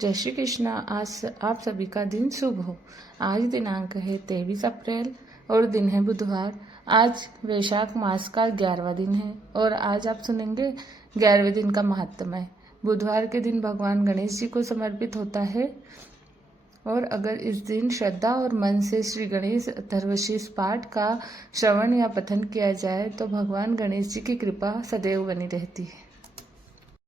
जय श्री कृष्णा। आज आप सभी का दिन शुभ हो। आज दिनांक है 23 अप्रैल और दिन है बुधवार। आज वैशाख मास का 11वां दिन है और आज आप सुनेंगे 11वें दिन का महात्म्य। बुधवार के दिन भगवान गणेश जी को समर्पित होता है और अगर इस दिन श्रद्धा और मन से श्री गणेश अथर्वशीष पाठ का श्रवण या पठन किया जाए तो भगवान गणेश जी की कृपा सदैव बनी रहती है।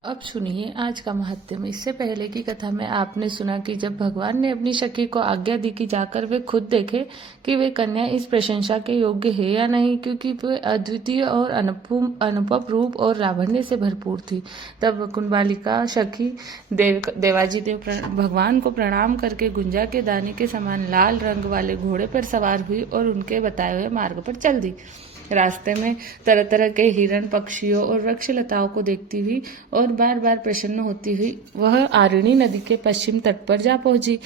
अब सुनिए आज का महात्म्य। इससे पहले की कथा में आपने सुना कि जब भगवान ने अपनी सखी को आज्ञा दी कि जाकर वे खुद देखे कि वे कन्या इस प्रशंसा के योग्य है या नहीं, क्योंकि वे अद्वितीय और अनुपम रूप और लावण्य से भरपूर थी। तब कुंडबालिका सखी देवाजी देव भगवान को प्रणाम करके गुंजा के दाने के समान लाल रंग वाले घोड़े पर सवार हुई और उनके बताए हुए मार्ग पर चल दी। रास्ते में तरह तरह के हिरण, पक्षियों और वृक्ष लताओं को देखती हुई और बार बार प्रसन्न होती हुई वह आरिणी नदी के पश्चिम तट पर जा पहुंची।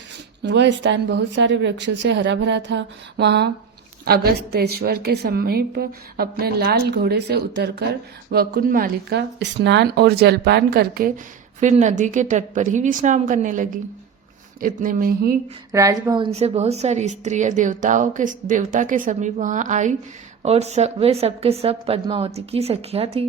वह स्थान बहुत सारे वृक्षों से हरा भरा था। वहां अगस्त्येश्वर के समीप अपने लाल घोड़े से उतरकर वह कुंडमालिका स्नान और जलपान करके फिर नदी के तट पर ही विश्राम करने लगी। इतने में ही राजभवन से बहुत सारी स्त्रियां देवता के समीप वहां आई और वे सबके सब पद्मावती की सखियां थी।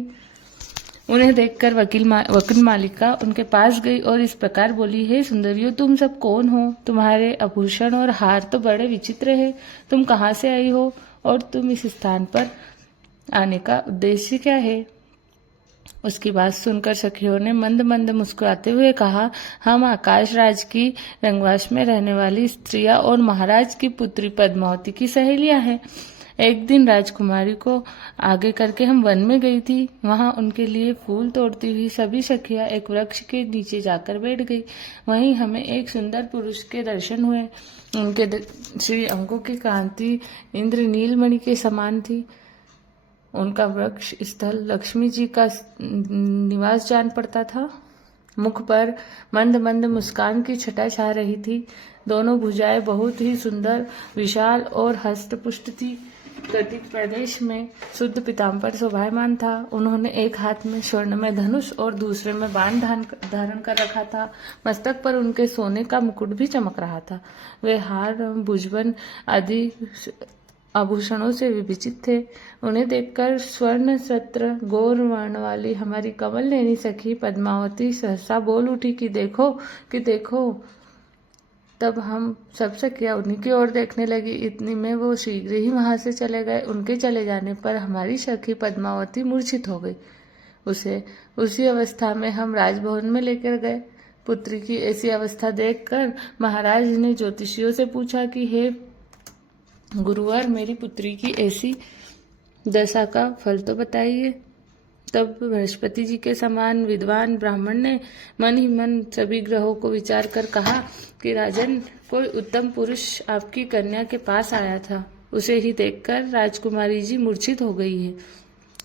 उन्हें देखकर वकील मालिका उनके पास गई और इस प्रकार बोली, हे सुंदरियों, तुम सब कौन हो? तुम्हारे आभूषण और हार तो बड़े विचित्र है। तुम कहाँ से आई हो और तुम इस स्थान पर आने का उद्देश्य क्या है? उसकी बात सुनकर सखियों ने मंद मंद मुस्कुराते हुए कहा, हम आकाश राज की रंगवास में रहने वाली स्त्रियां और महाराज की पुत्री पद्मावती की सहेलियां हैं। एक दिन राजकुमारी को आगे करके हम वन में गई थी। वहां उनके लिए फूल तोड़ती हुई सभी सखियां एक वृक्ष के नीचे जाकर बैठ गई। वहीं हमें एक सुंदर पुरुष के दर्शन हुए। उनके श्री अंगों की कांति इंद्र नीलमणि के समान थी। उनका वृक्ष स्थल लक्ष्मी जी का निवास जान पड़ता था। मुख पर मंद मंद मुस्कान की छटा छा रही थी। दोनों भुजाएं बहुत ही सुंदर, विशाल और हष्टपुष्ट थी। तटीय प्रदेश में शुद्ध पीताम्बर शोभायमान था। उन्होंने एक हाथ में स्वर्णमय धनुष और दूसरे में बाण धारण कर रखा था। मस्तक पर उनके सोने का मुकुट भी चमक रहा था। वे हार, भुजबन आदि आभूषणों से विभूषित थे। उन्हें देखकर स्वर्ण छत्र गौर वर्ण वाली हमारी कमल नयनी सखी पद्मावती सहसा बोल उठी कि देखो। तब हम सब सखियां उन्हीं की ओर देखने लगी। इतनी में वो शीघ्र ही वहां से चले गए। उनके चले जाने पर हमारी सखी पद्मावती मूर्छित हो गई। उसे उसी अवस्था में हम राजभवन में लेकर गए। पुत्री की ऐसी अवस्था देखकर महाराज ने ज्योतिषियों से पूछा कि हे गुरुवर, मेरी पुत्री की ऐसी दशा का फल तो बताइए। तब बृहस्पति जी के समान विद्वान ब्राह्मण ने मन ही मन सभी ग्रहों को विचार कर कहा कि राजन, कोई उत्तम पुरुष आपकी कन्या के पास आया था। उसे ही देखकर राजकुमारी जी मूर्छित हो गई है।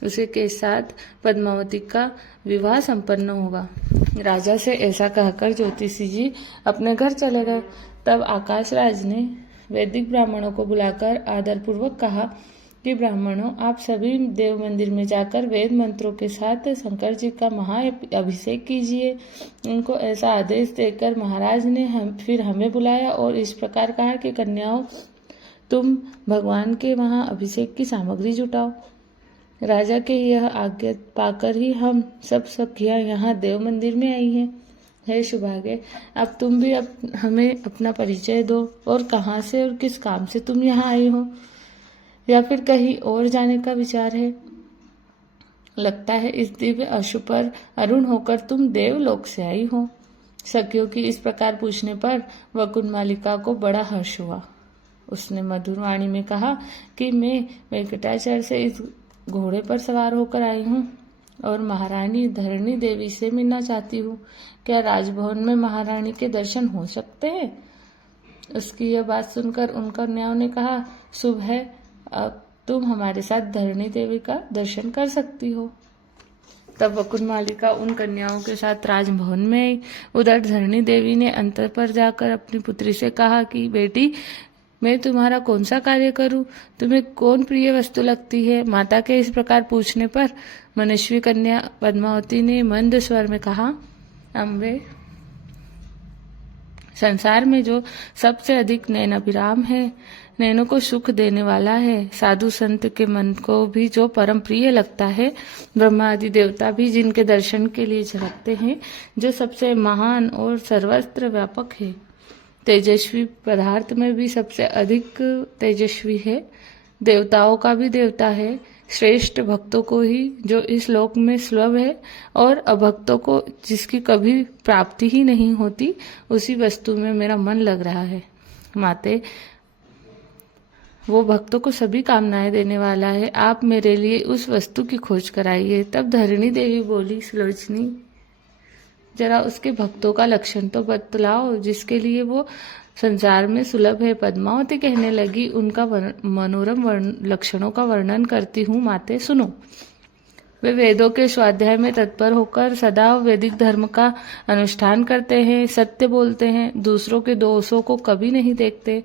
उसे के साथ पद्मावती का विवाह संपन्न होगा। राजा से ऐसा कहकर ज्योतिषी जी अपने घर चले गए। तब आकाश राज ने वैदिक ब्राह्मणों को बुलाकर आदरपूर्वक कहा कि ब्राह्मणों, आप सभी देव मंदिर में जाकर वेद मंत्रों के साथ शंकर जी का महाअभिषेक कीजिए। उनको ऐसा आदेश देकर महाराज ने फिर हमें बुलाया और इस प्रकार कहा कि कन्याओं, तुम भगवान के वहां अभिषेक की सामग्री जुटाओ। राजा के यह आज्ञा पाकर ही हम सब सखियां यहाँ देव मंदिर में आई हैं। हे शुभागे, अब तुम भी हमें अपना परिचय दो और कहाँ से और किस काम से तुम यहाँ आई हो, या फिर कहीं और जाने का विचार है? लगता है इस दिव्य अशु पर अरुण होकर तुम देवलोक से आई हो। सखियों की इस प्रकार पूछने पर वकुंडमालिका को बड़ा हर्ष हुआ। उसने मधुर वाणी में कहा कि मैं वेंकटाचल से इस घोड़े पर सवार होकर आई हूँ और महारानी धरणी देवी से मिलना चाहती हूँ। क्या राजभवन में महारानी के दर्शन हो सकते हैं? उसकी यह बात सुनकर उन कन्याओं ने कहा, शुभ है, अब तुम हमारे साथ धरणी देवी का दर्शन कर सकती हो। तब वकुंडमालिका उन कन्याओं के साथ राजभवन में आई। उधर धरणी देवी ने अंतर पर जाकर अपनी पुत्री से कहा कि बेटी, मैं तुम्हारा कौन सा कार्य करूं? तुम्हें कौन प्रिय वस्तु लगती है? माता के इस प्रकार पूछने पर मनस्वी कन्या पद्मावती ने मंद स्वर में कहा, अम्बे, संसार में जो सबसे अधिक नैन अभिराम है, नैनों को सुख देने वाला है, साधु संत के मन को भी जो परम प्रिय लगता है, ब्रह्मा आदि देवता भी जिनके दर्शन के लिए झलकते हैं, जो सबसे महान और सर्वत्र व्यापक है, तेजस्वी पदार्थ में भी सबसे अधिक तेजस्वी है, देवताओं का भी देवता है, श्रेष्ठ भक्तों को ही जो इस लोक में सुलभ है और अभक्तों को जिसकी कभी प्राप्ति ही नहीं होती, उसी वस्तु में मेरा मन लग रहा है। माते, वो भक्तों को सभी कामनाएं देने वाला है, आप मेरे लिए उस वस्तु की खोज कराइए। तब धरणी देवी बोली, सुलोचनी, जरा उसके भक्तों का लक्षण तो बतलाओ जिसके लिए वो संसार में सुलभ है। पद्मावती कहने लगी, उनका मनोरम लक्षणों का वर्णन करती हूँ माते, सुनो। वे वेदों के स्वाध्याय में तत्पर होकर सदा वैदिक धर्म का अनुष्ठान करते हैं, सत्य बोलते हैं, दूसरों के दोषों को कभी नहीं देखते,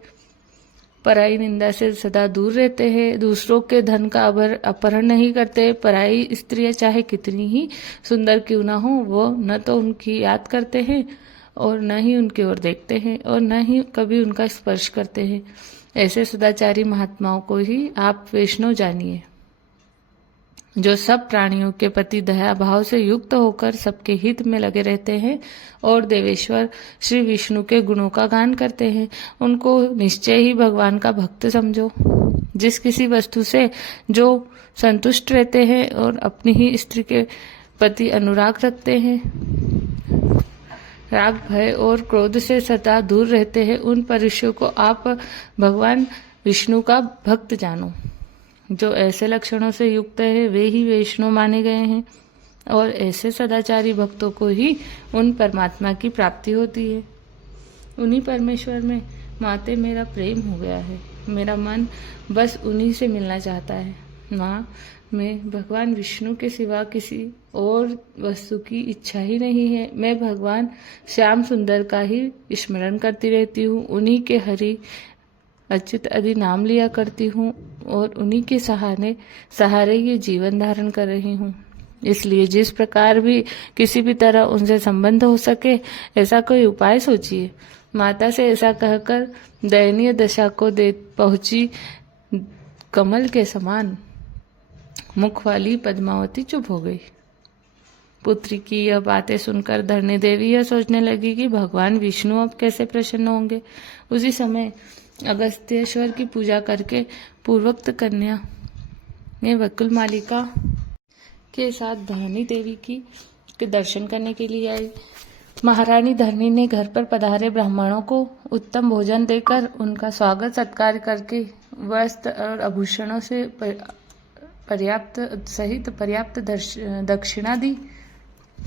पराई निंदा से सदा दूर रहते हैं, दूसरों के धन का अपहरण नहीं करते, पराई स्त्रियां चाहे कितनी ही सुंदर क्यों ना हो, वो न तो उनकी याद करते हैं और न ही उनकी ओर देखते हैं और न ही कभी उनका स्पर्श करते हैं। ऐसे सदाचारी महात्माओं को ही आप वैष्णव जानिए, जो सब प्राणियों के प्रति दया भाव से युक्त होकर सबके हित में लगे रहते हैं और देवेश्वर श्री विष्णु के गुणों का गान करते हैं। उनको निश्चय ही भगवान का भक्त समझो। जिस किसी वस्तु से जो संतुष्ट रहते हैं और अपनी ही स्त्री के प्रति अनुराग रखते हैं, राग भय और क्रोध से सदा दूर रहते हैं, उन पुरुषों को आप भगवान विष्णु का भक्त जानो। जो ऐसे लक्षणों से युक्त है वे ही वैष्णव माने गए हैं और ऐसे सदाचारी भक्तों को ही उन परमात्मा की प्राप्ति होती है। उन्हीं परमेश्वर में माते मेरा प्रेम हो गया है, मेरा मन बस उन्हीं से मिलना चाहता है। माँ, मैं भगवान विष्णु के सिवा किसी और वस्तु की इच्छा ही नहीं है। मैं भगवान श्याम सुंदर का ही स्मरण करती रहती हूँ, उन्हीं के हरि अच्युत आदि नाम लिया करती हूँ और उन्हीं के सहारे ये जीवन धारण कर रही हूँ। इसलिए जिस प्रकार भी किसी भी तरह उनसे संबंध हो सके ऐसा कोई उपाय सोचिए। माता से ऐसा कहकर दयनीय दशा को दे पहुंची कमल के समान मुख वाली पद्मावती चुप हो गई। पुत्री की यह बातें सुनकर धरणी देवी यह सोचने लगी कि भगवान विष्णु अब कैसे प्रसन्न होंगे। उसी समय अगस्त्येश्वर की पूजा करके पूर्वोक्त कन्या ने वकुल मालिका के साथ धरणी देवी के दर्शन करने के लिए आई। महारानी धरणी ने घर पर पधारे ब्राह्मणों को उत्तम भोजन देकर उनका स्वागत सत्कार करके वस्त्र और आभूषणों से पर्याप्त दक्षिणा दी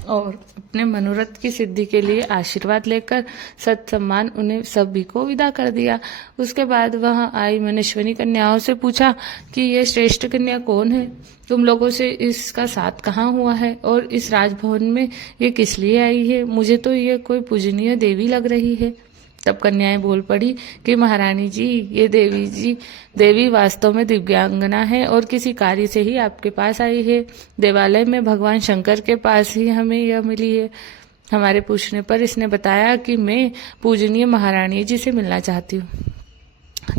और अपने मनोरथ की सिद्धि के लिए आशीर्वाद लेकर सत्सम्मान उन्हें सभी को विदा कर दिया। उसके बाद वहां आई मनुष्यनी कन्याओं से पूछा कि ये श्रेष्ठ कन्या कौन है, तुम लोगों से इसका साथ कहाँ हुआ है और इस राजभवन में ये किस लिए आई है, मुझे तो ये कोई पूजनीय देवी लग रही है। तब कन्याएं बोल पड़ी कि महारानी जी, ये देवी वास्तव में दिव्यांगना है और किसी कार्य से ही आपके पास आई है। देवालय में भगवान शंकर के पास ही हमें यह मिली है। हमारे पूछने पर इसने बताया कि मैं पूजनीय महारानी जी से मिलना चाहती हूँ।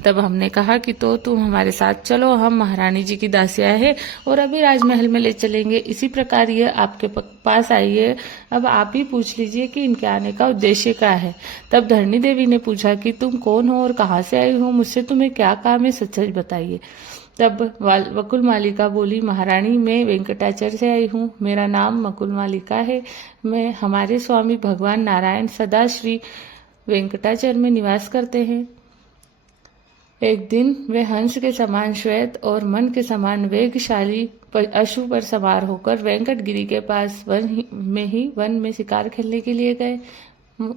तब हमने कहा कि तो तुम हमारे साथ चलो, हम महारानी जी की दासियां हैं और अभी राजमहल में ले चलेंगे। इसी प्रकार ये आपके पास आई है, अब आप ही पूछ लीजिए कि इनके आने का उद्देश्य क्या है। तब धरणी देवी ने पूछा कि तुम कौन हो और कहाँ से आई हो, मुझसे तुम्हें क्या काम है, सच सच बताइए। तब वकुल मालिका बोली, महारानी मैं वेंकटाचल से आई हूँ, मेरा नाम वकुल मालिका है। मैं हमारे स्वामी भगवान नारायण सदा श्री वेंकटाचल में निवास करते हैं। एक दिन वे हंस के समान श्वेत और मन के समान वेगशाली अश्व पर सवार होकर वेंकटगिरी के पास वन में शिकार खेलने के लिए गए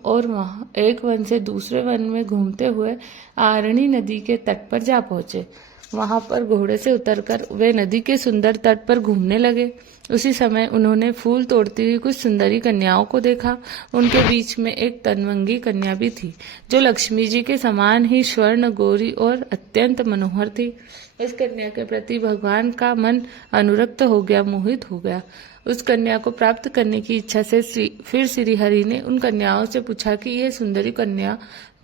और वहां एक वन से दूसरे वन में घूमते हुए आरणी नदी के तट पर जा पहुंचे। वहां पर घोड़े से उतरकर वे नदी के सुंदर तट पर घूमने लगे। उसी समय उन्होंने फूल तोड़ती हुई कुछ सुंदरी कन्याओं को देखा। उनके बीच में एक तनवंगी कन्या भी थी, जो लक्ष्मी जी के समान ही स्वर्ण गोरी और अत्यंत मनोहर थी। इस कन्या के प्रति भगवान का मन अनुरक्त हो गया, मोहित हो गया उस कन्या को प्राप्त करने की इच्छा से फिर श्री हरि ने उन कन्याओं से पूछा कि यह सुंदरी कन्या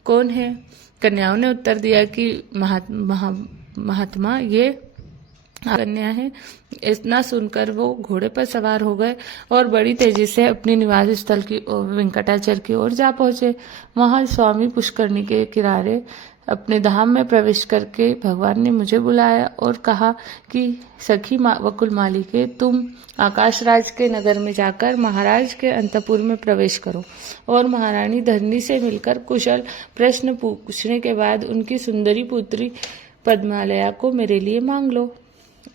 कौन है। कन्याओं ने उत्तर दिया कि महात्मा ये कन्या है। इतना सुनकर वो घोड़े पर सवार हो गए और बड़ी तेजी से अपने निवास स्थल की वेंकटाचल की ओर जा पहुंचे। वहां स्वामी पुष्करणी के किनारे अपने धाम में प्रवेश करके भगवान ने मुझे बुलाया और कहा कि सखी वकुल मालिके, तुम आकाशराज के नगर में जाकर महाराज के अंतपुर में प्रवेश करो और महारानी धरणी से मिलकर कुशल प्रश्न पूछने के बाद उनकी सुंदरी पुत्री पद्मालया को मेरे लिए मांग लो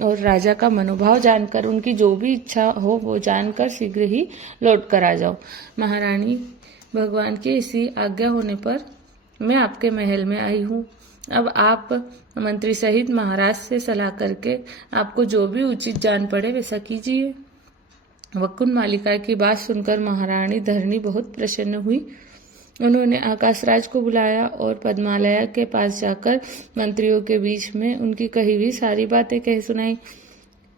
और राजा का मनोभाव जानकर उनकी जो भी इच्छा हो वो जानकर शीघ्र ही लौट कर आ जाओ। महारानी, भगवान की इसी आज्ञा होने पर मैं आपके महल में आई हूँ। अब आप मंत्री सहित महाराज से सलाह करके आपको जो भी उचित जान पड़े वैसा कीजिए। वकुल मालिका की बात सुनकर महारानी धरणी बहुत प्रसन्न हुई। उन्होंने आकाशराज को बुलाया और पद्मालया के पास जाकर मंत्रियों के बीच में उनकी कही हुई सारी बातें कह सुनाई।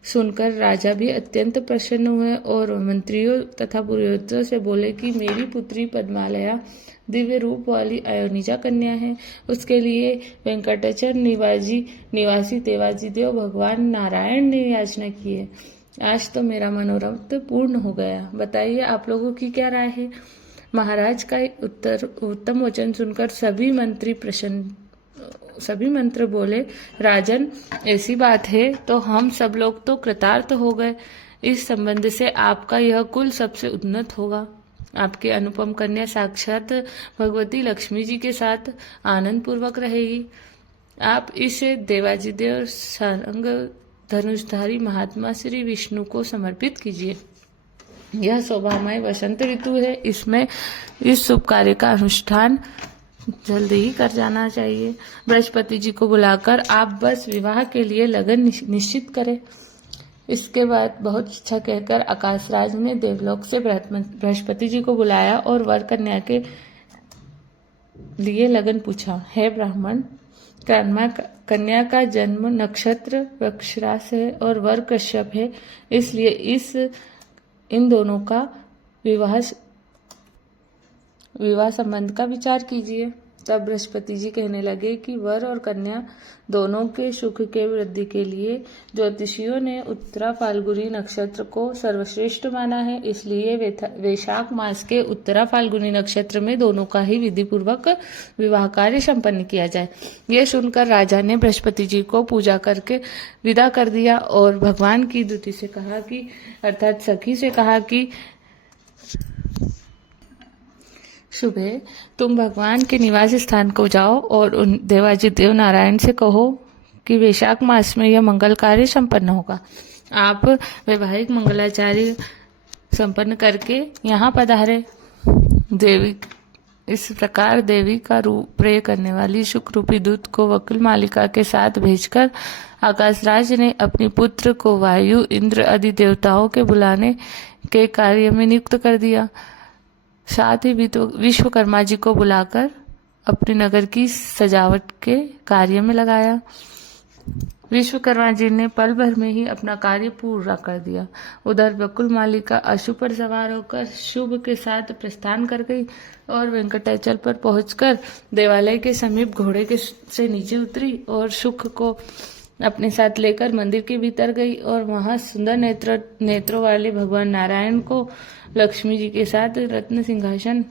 सुनकर राजा भी अत्यंत प्रसन्न हुए और मंत्रियों तथा पुरोहितों से बोले कि मेरी पुत्री पद्मालया दिव्य रूप वाली अयोनिजा कन्या है। उसके लिए वेंकटाचल निवासी देवाजी देव भगवान नारायण ने याचना की है। आज तो मेरा मनोरथ पूर्ण हो गया। बताइए आप लोगों की क्या राय है। महाराज का उत्तम वचन सुनकर सभी मंत्र बोले, राजन, ऐसी बात है तो हम सब लोग तो कृतार्थ हो गए। इस संबंध से आपका यह कुल सबसे उन्नत होगा। आपकी अनुपम कन्या साक्षात भगवती लक्ष्मी जी के साथ आनंद पूर्वक रहेगी। आप इसे देवाजिदेव सारंग धनुषधारी महात्मा श्री विष्णु को समर्पित कीजिए। यह शोभामय वसंत ऋतु है। इसमें इस शुभ कार्य का अनुष्ठान जल्दी ही कर जाना चाहिए। बृहस्पति जी को बुलाकर आप बस विवाह के लिए लगन निश्चित करें। इसके बाद बहुत इच्छा कहकर आकाशराज ने देवलोक से बृहस्पति जी को बुलाया और वर कन्या के लिए लगन पूछा। हे ब्राह्मण, कन्या का जन्म नक्षत्र वृक्षरास है और वर कश्यप है, इसलिए इन दोनों का विवाह संबंध का विचार कीजिए। तब बृहस्पति जी कहने लगे कि वर और कन्या दोनों के सुख के वृद्धि के लिए ज्योतिषियों ने उत्तरा फाल्गुनी नक्षत्र को सर्वश्रेष्ठ माना है। इसलिए वैशाख मास के उत्तरा फाल्गुनी नक्षत्र में दोनों का ही विधि पूर्वक विवाह कार्य संपन्न किया जाए। यह सुनकर राजा ने बृहस्पति जी को पूजा करके विदा कर दिया और भगवान की दूती से कहा कि अर्थात सखी से कहा कि सुबह तुम भगवान के निवास स्थान को जाओ और उन देवाजिदेव नारायण से कहो कि वैशाख मास में यह मंगल कार्य संपन्न होगा। आप वैवाहिक मंगलाचार्य संपन्न करके यहाँ पधारे। देवी इस प्रकार देवी का रूप प्रेय करने वाली शुक रूपी दूत को वकुल मालिका के साथ भेजकर आकाशराज ने अपनी पुत्र को वायु, इंद्र आदि देवताओं के बुलाने के कार्य में नियुक्त कर दिया। साथ ही विश्वकर्मा जी को बुलाकर अपने नगर की सजावट के कार्य में लगाया। विश्वकर्मा जी ने पल भर में ही अपना कार्य पूरा कर दिया। उधर वकुल मालिका अशुभ पर सवार होकर शुभ के साथ प्रस्थान कर गई और वेंकटाचल पर पहुंचकर देवालय के समीप घोड़े से नीचे उतरी और सुख को अपने साथ लेकर मंदिर के भीतर गई और वहां सुंदर नेत्रों वाले भगवान नारायण को लक्ष्मी जी के साथ रत्न सिंहासन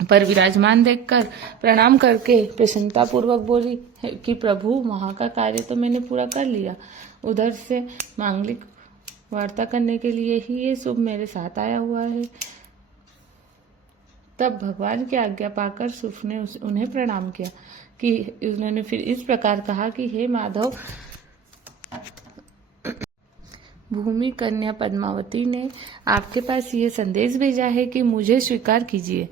पर विराजमान देखकर प्रणाम करके प्रसन्नता पूर्वक बोली कि प्रभु, वहां का कार्य तो मैंने पूरा कर लिया। उधर से मांगलिक वार्ता करने के लिए ही ये शुभ मेरे साथ आया हुआ है। तब भगवान की आज्ञा पाकर सुख ने उन्हें प्रणाम किया कि उन्होंने फिर इस प्रकार कहा कि हे माधव, भूमि कन्या पद्मावती ने आपके पास ये संदेश भेजा है कि मुझे स्वीकार कीजिए।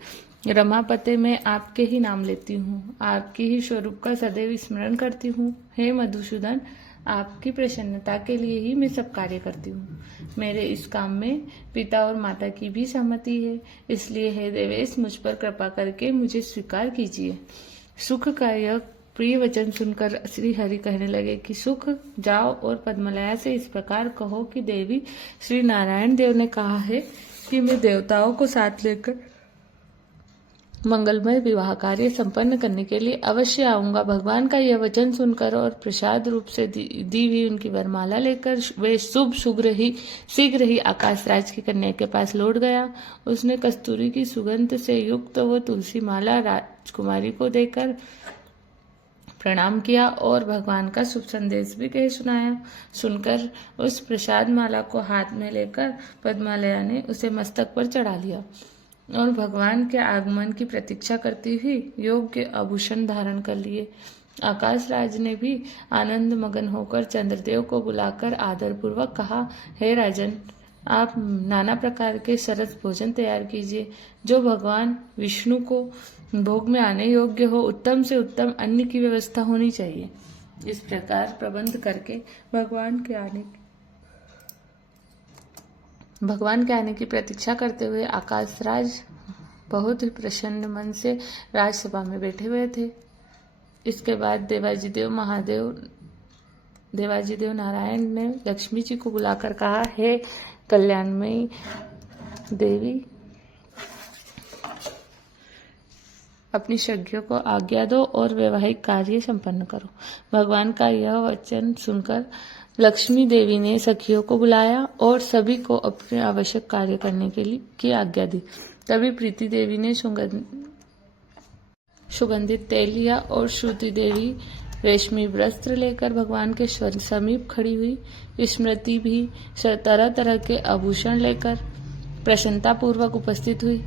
रमापते मैं आपके ही नाम लेती हूँ, आपकी ही स्वरूप का सदैव स्मरण करती हूँ। हे मधुसूदन, आपकी प्रसन्नता के लिए ही मैं सब कार्य करती हूँ। मेरे इस काम में पिता और माता की भी सहमति है, इसलिए हे देवेश, मुझ पर कृपा करके मुझे स्वीकार कीजिए। सुख का यह प्रिय वचन सुनकर श्री हरि कहने लगे कि सुख जाओ और पद्मलया से इस प्रकार कहो कि देवी श्री नारायण देव ने कहा है कि मैं देवताओं को साथ लेकर मंगलमय विवाह कार्य संपन्न करने के लिए अवश्य आऊंगा। भगवान का यह वचन सुनकर और प्रसाद रूप से दी हुई उनकी वरमाला लेकर वे शीघ्र ही आकाशराज की कन्या के पास लौट गया। उसने कस्तूरी की सुगंध से युक्त वो तुलसी माला राजकुमारी को देकर प्रणाम किया और भगवान का शुभ संदेश भी कह सुनाया। सुनकर उस प्रसाद माला को हाथ में लेकर पद्मालया ने उसे मस्तक पर चढ़ा लिया और भगवान के आगमन की प्रतीक्षा करती हुई योग्य आभूषण धारण कर लिए। आकाशराज ने भी आनंद मगन होकर चंद्रदेव को बुलाकर आदरपूर्वक कहा, हे राजन, आप नाना प्रकार के सरस भोजन तैयार कीजिए जो भगवान विष्णु को भोग में आने योग्य हो। उत्तम से उत्तम अन्न की व्यवस्था होनी चाहिए। इस प्रकार प्रबंध करके भगवान के आने की प्रतीक्षा करते हुए आकाशराज बहुत ही प्रसन्न मन से राजसभा में बैठे हुए थे। इसके बाद देवाजीदेव नारायण ने लक्ष्मी जी को बुलाकर कहा, हे कल्याणमयी देवी, अपनी सखियों को आज्ञा दो और वैवाहिक कार्य संपन्न करो। भगवान का यह वचन सुनकर लक्ष्मी देवी ने सखियों को बुलाया और सभी को अपने आवश्यक कार्य करने के लिए की आज्ञा दी। तभी प्रीति देवी ने सुगंधित तेल लिया और श्रुति देवी रेशमी वस्त्र लेकर भगवान के समीप खड़ी हुई। स्मृति भी तरह तरह के आभूषण लेकर प्रसन्नता पूर्वक उपस्थित हुई।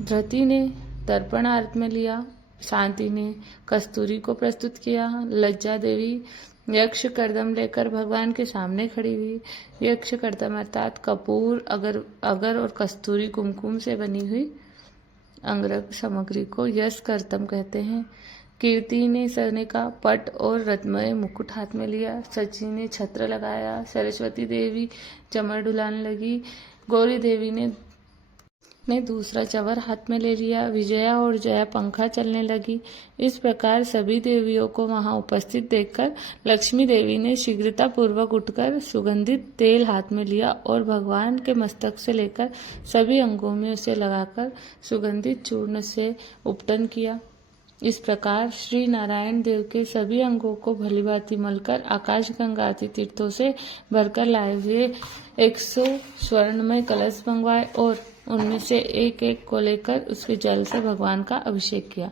धृति ने दर्पण हाथ में लिया, शांति ने कस्तूरी को प्रस्तुत किया, लज्जा देवी यक्ष कर्दम लेकर भगवान के सामने खड़ी हुई। यक्ष कर्दम अर्थात कपूर, अगर और कस्तूरी कुमकुम से बनी हुई अंगरग सामग्री को यश कर्दम कहते हैं। कीर्ति ने सोने का पट और रत्नमय मुकुट हाथ में लिया। सची ने छत्र लगाया। सरस्वती देवी चमर डुलाने लगी। गौरी देवी ने दूसरा चवर हाथ में ले लिया। विजया और जया पंखा चलने लगी। इस प्रकार सभी देवियों को वहां उपस्थित देखकर लक्ष्मी देवी ने शीघ्रता पूर्वक उठकर सुगंधित तेल हाथ में लिया और भगवान के मस्तक से लेकर सभी अंगों में उसे लगाकर सुगंधित चूर्ण से उपटन किया। इस प्रकार श्री नारायण देव के सभी अंगों को भलीभांति मलकर आकाश गंगा आदि तीर्थों से भरकर लाए हुए 100 स्वर्णमय कलश मंगवाए और उनमें से एक एक को लेकर उसके जल से भगवान का अभिषेक किया।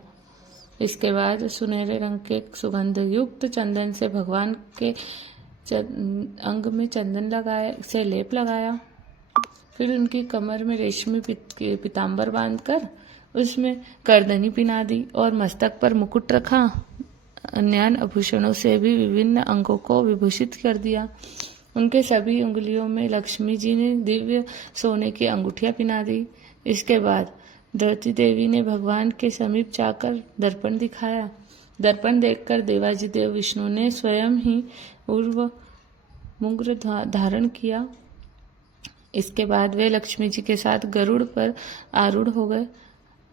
इसके बाद सुनहरे रंग के सुगंध युक्त चंदन से भगवान के अंग में से लेप लगाया। फिर उनकी कमर में रेशमी पीताम्बर बांधकर उसमें करदनी पिना दी और मस्तक पर मुकुट रखा। अन्य आभूषणों से भी विभिन्न अंगों को विभूषित कर दिया। उनके सभी उंगलियों में लक्ष्मी जी ने दिव्य सोने की अंगूठियां पिना दी। इसके बाद धरती देवी ने भगवान के समीप जाकर दर्पण दिखाया। दर्पण देखकर देवाजी देव विष्णु ने स्वयं ही उर्व मुग्र धारण किया। इसके बाद वे लक्ष्मी जी के साथ गरुड़ पर आरूढ़ हो गए।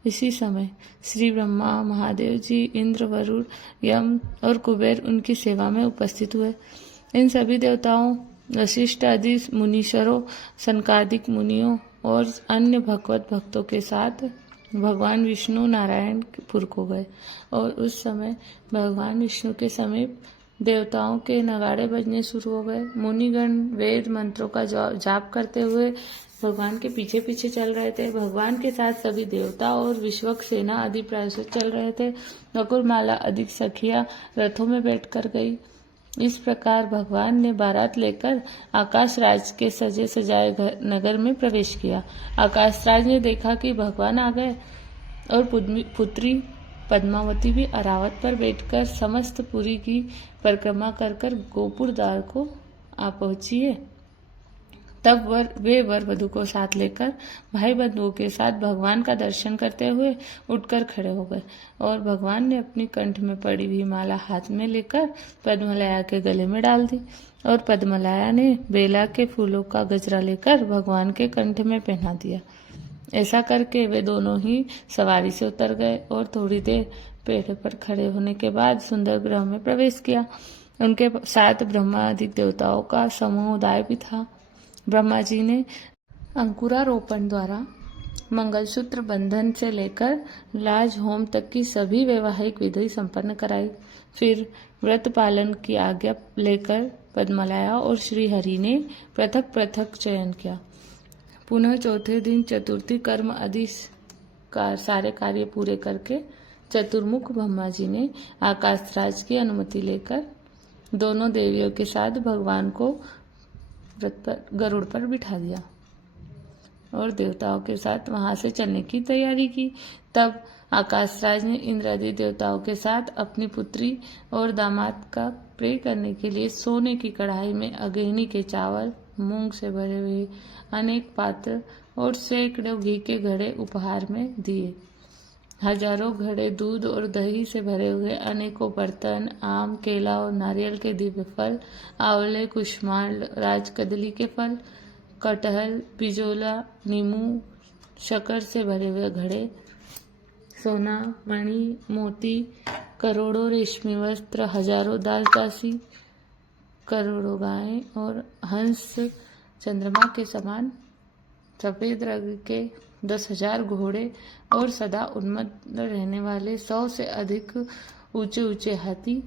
इसी समय श्री ब्रह्मा, महादेव जी, इंद्र, वरुण, यम और कुबेर उनकी सेवा में उपस्थित हुए। इन सभी देवताओं, वशिष्ठ आदि मुनीश्वरों, सनकादिक मुनियों और अन्य भगवत भक्तों के साथ भगवान विष्णु नारायणपुर को गए और उस समय भगवान विष्णु के समीप देवताओं के नगाड़े बजने शुरू हो गए। मुनिगण वेद मंत्रों का जाप करते हुए भगवान के पीछे पीछे चल रहे थे। भगवान के साथ सभी देवता और विश्वक सेना आदि पार्षद चल रहे थे। नकुलमाला अधिक सखियां रथों में बैठकर गई। इस प्रकार भगवान ने बारात लेकर आकाशराज के सजे सजाए नगर में प्रवेश किया। आकाशराज ने देखा कि भगवान आ गए और पुत्री पद्मावती भी अरावत पर बैठकर समस्त पुरी की परिक्रमा कर गोपुर द्वार को आ पहुंची है। तब वे वर वधू को साथ लेकर भाई बंधुओं के साथ भगवान का दर्शन करते हुए उठकर खड़े हो गए और भगवान ने अपनी कंठ में पड़ी हुई माला हाथ में लेकर पद्मलया के गले में डाल दी और पद्मलया ने बेला के फूलों का गजरा लेकर भगवान के कंठ में पहना दिया। ऐसा करके वे दोनों ही सवारी से उतर गए और थोड़ी देर पेड़ पर खड़े होने के बाद सुंदर गृह में प्रवेश किया। उनके साथ ब्रह्मा आदि देवताओं का समुदाय भी था। ब्रह्मा जी ने अंकुरारोपण द्वारा मंगलसूत्र बंधन से लेकर लाज होम तक की सभी वैवाहिक विधि संपन्न कराई। फिर व्रत पालन की आज्ञा लेकर पद्मलाया और श्री हरि ने पृथक पृथक चयन किया। पुनः चौथे दिन चतुर्थी कर्म आदि सारे कार्य पूरे करके चतुर्मुख ब्रह्मा जी ने आकाशराज की अनुमति लेकर दोनों देवियों के साथ भगवान को व्रत पर गरुड़ पर बिठा दिया और देवताओं के साथ वहां से चलने की तैयारी की। तब आकाशराज ने इंद्र आदि देवताओं के साथ अपनी पुत्री और दामाद का प्रिय करने के लिए सोने की कढ़ाई में अगेनी के चावल, मूंग से भरे हुए अनेक पात्र और सैकड़ों घी के घड़े उपहार में दिए। हजारों घड़े दूध और दही से भरे हुए अनेकों बर्तन, आम, केला और नारियल के दिव्य फल, आंवले, कुष्मांड, राजकदली के फल, कटहल, बिजोला, नींबू, शक्कर से भरे हुए घड़े, सोना, मणि, मोती, करोड़ों रेशमी वस्त्र, हजारों दास दासी, करोड़ों गायें और हंस, चंद्रमा के समान सफेद रंग के 10,000 घोड़े और सदा उन्मत्त रहने वाले 100 से अधिक ऊंचे ऊंचे हाथी,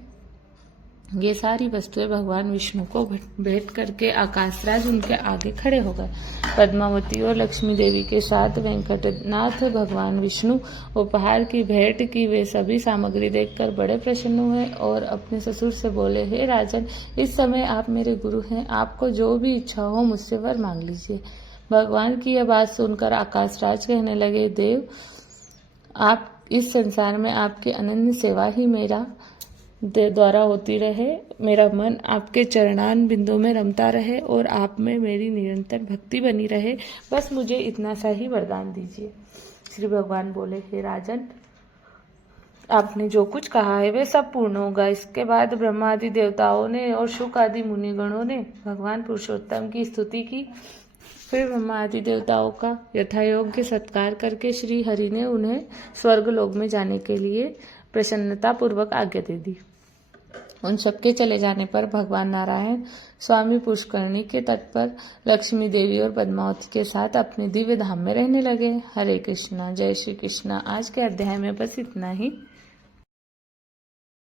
ये सारी वस्तुएं भगवान विष्णु को भेंट करके आकाशराज उनके आगे खड़े हो गए। पद्मावती और लक्ष्मी देवी के साथ वेंकटनाथ भगवान विष्णु उपहार की भेंट की वे सभी सामग्री देखकर बड़े प्रसन्न हुए और अपने ससुर से बोले, हे राजन, इस समय आप मेरे गुरु हैं, आपको जो भी इच्छा हो मुझसे वर मांग लीजिए। भगवान की यह बात सुनकर आकाशराज कहने लगे, देव, आप इस संसार में आपकी अनन्य सेवा ही मेरा द्वारा होती रहे, मेरा मन आपके चरणान बिंदु में रमता रहे और आप में मेरी निरंतर भक्ति बनी रहे, बस मुझे इतना सा ही वरदान दीजिए। श्री भगवान बोले, हे राजन, आपने जो कुछ कहा है वे सब पूर्ण होगा। इसके बाद ब्रह्मा आदि देवताओं ने और शुक आदि मुनिगणों ने भगवान पुरुषोत्तम की स्तुति की। फिर ब्रह्मा आदि देवताओं का यथायोग्य सत्कार करके श्री हरि ने उन्हें स्वर्ग लोक में जाने के लिए प्रसन्नता पूर्वक आज्ञा दे दी। उन सबके चले जाने पर भगवान नारायण स्वामी पुष्करणी के तट पर लक्ष्मी देवी और पद्मावती के साथ अपने दिव्य धाम में रहने लगे। हरे कृष्णा, जय श्री कृष्णा। आज के अध्याय में बस इतना ही।